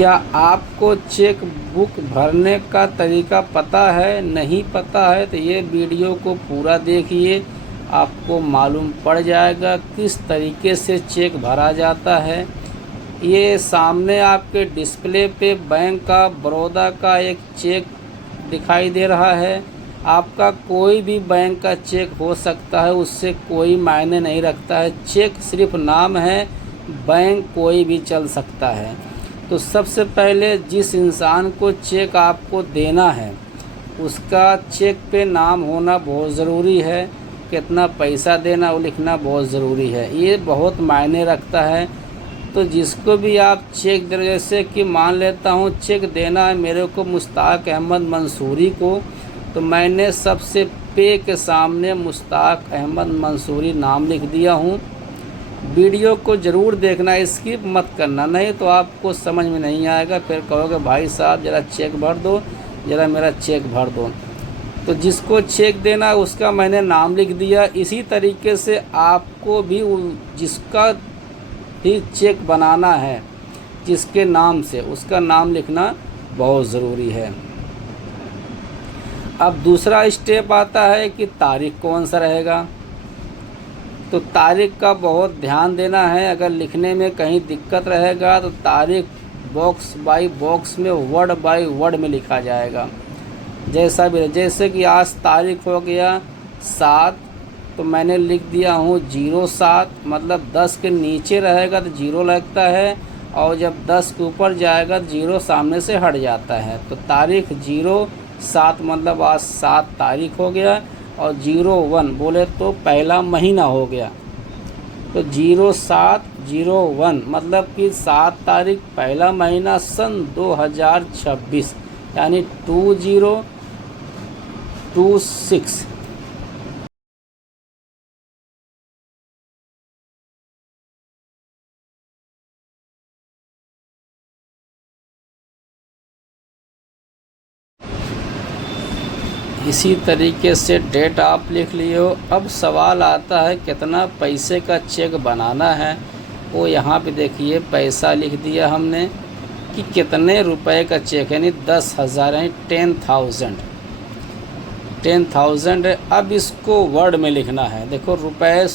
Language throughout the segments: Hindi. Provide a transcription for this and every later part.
क्या आपको चेक बुक भरने का तरीका पता है? नहीं पता है तो ये वीडियो को पूरा देखिए, आपको मालूम पड़ जाएगा किस तरीके से चेक भरा जाता है। ये सामने आपके डिस्प्ले पे बैंक ऑफ बड़ौदा का एक चेक दिखाई दे रहा है। आपका कोई भी बैंक का चेक हो सकता है, उससे कोई मायने नहीं रखता है। चेक सिर्फ नाम है, बैंक कोई भी चल सकता है। तो सबसे पहले जिस इंसान को चेक आपको देना है उसका चेक पे नाम होना बहुत ज़रूरी है। कितना पैसा देना वो लिखना बहुत ज़रूरी है, ये बहुत मायने रखता है। तो जिसको भी आप चेक दे, जैसे कि मान लेता हूँ चेक देना है मेरे को मुश्ताक अहमद मंसूरी को, तो मैंने सबसे पे के सामने मुश्ताक अहमद मंसूरी नाम लिख दिया हूँ। वीडियो को ज़रूर देखना, स्किप मत करना, नहीं तो आपको समझ में नहीं आएगा। फिर कहोगे भाई साहब ज़रा चेक भर दो, ज़रा मेरा चेक भर दो। तो जिसको चेक देना उसका मैंने नाम लिख दिया। इसी तरीके से आपको भी जिसका भी चेक बनाना है जिसके नाम से, उसका नाम लिखना बहुत ज़रूरी है। अब दूसरा स्टेप आता है कि तारीख कौन सा रहेगा। तो तारीख का बहुत ध्यान देना है। अगर लिखने में कहीं दिक्कत रहेगा तो तारीख बॉक्स बाय बॉक्स में वर्ड बाय वर्ड में लिखा जाएगा। जैसा भी, जैसे कि आज तारीख हो गया 7, तो मैंने लिख दिया हूँ 07, मतलब 10 के नीचे रहेगा तो 0 लगता है, और जब 10 के ऊपर जाएगा तो 0 सामने से हट जाता है। तो तारीख 07 मतलब आज 7 तारीख हो गया, और 01 बोले तो पहला महीना हो गया। तो 0701 मतलब कि 7 तारीख पहला महीना सन 2026, यानी 2026। इसी तरीके से डेट आप लिख लिए हो। अब सवाल आता है कितना पैसे का चेक बनाना है। वो यहाँ पे देखिए पैसा लिख दिया हमने कि कितने रुपए का चेक, यानी 10,000 यानी 10,000 है। अब इसको वर्ड में लिखना है। देखो रुपए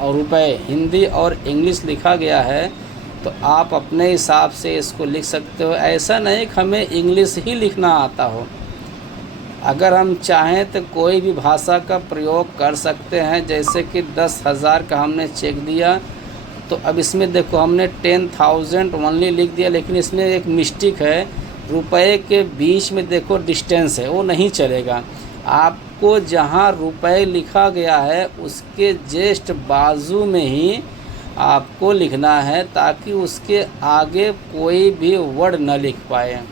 और रुपए हिंदी और इंग्लिश लिखा गया है, तो आप अपने हिसाब से इसको लिख सकते हो। ऐसा नहीं कि हमें इंग्लिश ही लिखना आता हो। अगर हम चाहें तो कोई भी भाषा का प्रयोग कर सकते हैं। जैसे कि 10,000 का हमने चेक दिया, तो अब इसमें देखो हमने 10,000 ओनली लिख दिया, लेकिन इसमें एक मिस्टेक है। रुपए के बीच में देखो डिस्टेंस है, वो नहीं चलेगा। आपको जहां रुपए लिखा गया है उसके जस्ट बाजू में ही आपको लिखना है, ताकि उसके आगे कोई भी वर्ड न लिख पाए।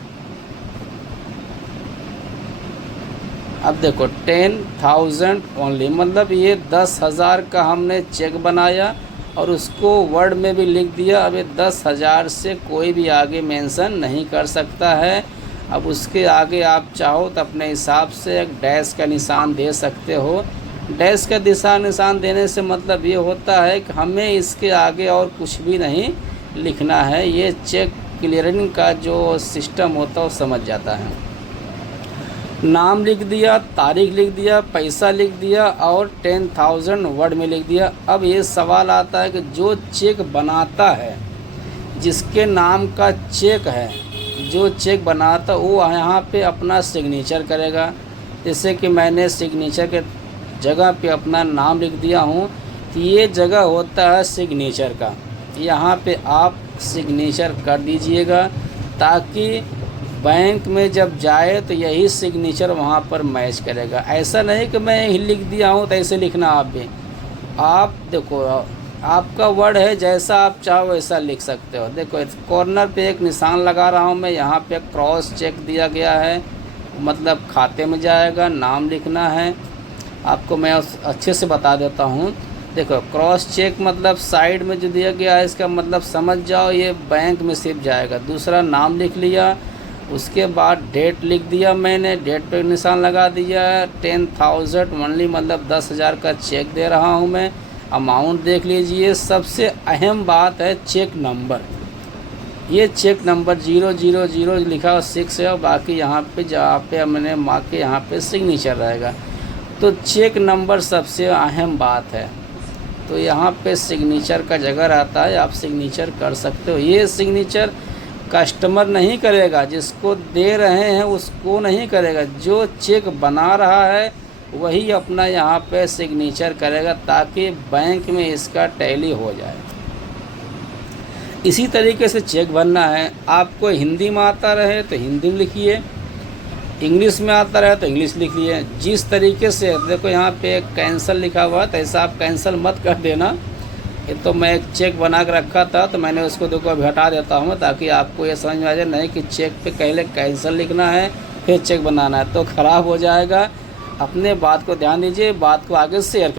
अब देखो 10,000 ओनली, मतलब ये 10,000 का हमने चेक बनाया और उसको वर्ड में भी लिख दिया। अब ये 10,000 से कोई भी आगे मेंशन नहीं कर सकता है। अब उसके आगे आप चाहो तो अपने हिसाब से एक डैश का निशान दे सकते हो। डैश का निशान देने से मतलब ये होता है कि हमें इसके आगे और कुछ भी नहीं लिखना है। ये चेक क्लियरिंग का जो सिस्टम होता है वो समझ जाता है। नाम लिख दिया, तारीख लिख दिया, पैसा लिख दिया और 10,000 वर्ड में लिख दिया। अब ये सवाल आता है कि जो चेक बनाता है, जिसके नाम का चेक है, जो चेक बनाता वो यहाँ पे अपना सिग्नेचर करेगा। जैसे कि मैंने सिग्नेचर के जगह पे अपना नाम लिख दिया हूँ, तो ये जगह होता है सिग्नेचर का। यहाँ पे आप सिग्नेचर कर दीजिएगा, ताकि बैंक में जब जाए तो यही सिग्नेचर वहाँ पर मैच करेगा। ऐसा नहीं कि मैं ही लिख दिया हूँ तो ऐसे लिखना आप भी। आप देखो आपका वर्ड है, जैसा आप चाहो वैसा लिख सकते हो। देखो कॉर्नर पे एक निशान लगा रहा हूँ मैं, यहाँ पे क्रॉस चेक दिया गया है, मतलब खाते में जाएगा, नाम लिखना है। आपको मैं अच्छे से बता देता हूँ। देखो क्रॉस चेक मतलब साइड में जो दिया गया है, इसका मतलब समझ जाओ ये बैंक में सिर्फ जाएगा। दूसरा नाम लिख लिया, उसके बाद डेट लिख दिया मैंने, डेट पे निशान लगा दिया। 10,000 ओनली मतलब 10,000 का चेक दे रहा हूँ मैं। अमाउंट देख लीजिए। सबसे अहम बात है चेक नंबर। ये चेक नंबर 000 लिखा हुआ 6 है और बाकी यहाँ पे जहाँ पे हमने मार्क के यहाँ पे सिग्नेचर रहेगा। तो चेक नंबर सबसे अहम बात है। तो यहाँ पे सिग्नेचर का जगह रहता है, आप सिग्नेचर कर सकते हो। ये सिग्नेचर कस्टमर नहीं करेगा, जिसको दे रहे हैं उसको नहीं करेगा, जो चेक बना रहा है वही अपना यहाँ पे सिग्नेचर करेगा, ताकि बैंक में इसका टैली हो जाए। इसी तरीके से चेक भरना है। आपको हिंदी में आता रहे तो हिंदी में लिखिए, इंग्लिश में आता रहे तो इंग्लिश लिखिए। जिस तरीके से देखो यहाँ पे कैंसिल लिखा हुआ है, तो ऐसा आप कैंसिल मत कर देना। ये तो मैं एक चेक बना के रखा था, तो मैंने उसको देखो अभी हटा देता हूँ, ताकि आपको ये समझ में आ जाए नहीं कि चेक पे पहले कैंसिल लिखना है फिर चेक बनाना है, तो ख़राब हो जाएगा। अपने बात को ध्यान दीजिए, बात को आगे शेयर